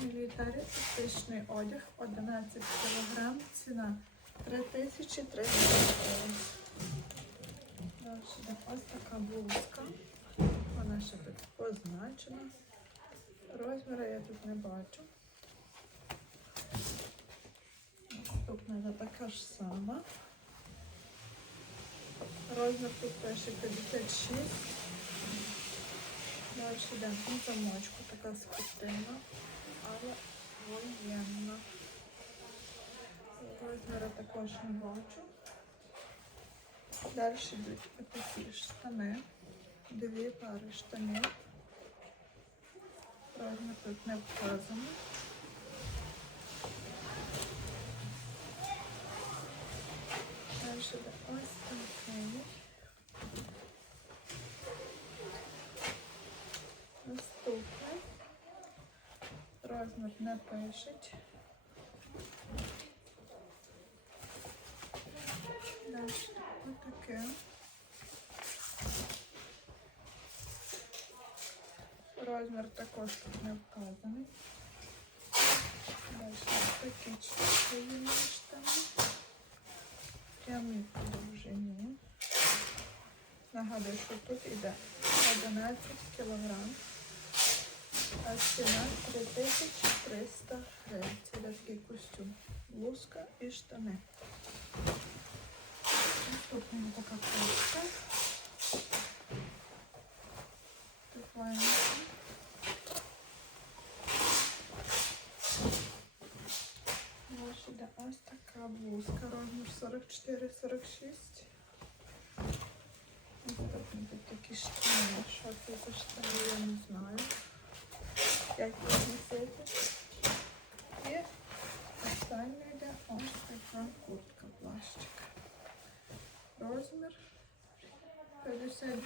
Мілітаристичний одяг 11 кг, ціна 3300 гривень. Далі ось така блузка. Вона ще тут позначена. Розміри я тут не бачу. Наступна така ж сама. Розмір тут пише 56. Далі на замочку, така спортивна, але воєнна. Розміри також не бачу. Далі йдуть такі штани. Дві пари штанів. Розмір тут не вказано. Далі йде ось такий. Наступний. Розмір не пишуть. Далі отаке. Розмір також тут не вказаний. Далі такі чотири штани. Прямі по довжині. Нагадую, що тут іде 11 кілограм. А ціна 3300 гривень. Це такий костюм. Блузка і штани. Наступна така кофта. Прикольно. Далі йде ось така блузка, розмір 44-46. Наступні тут такі штани. Це за штани, я не знаю. Як їх носити. І останнє йде ось така куртка плащик. Розмір 52.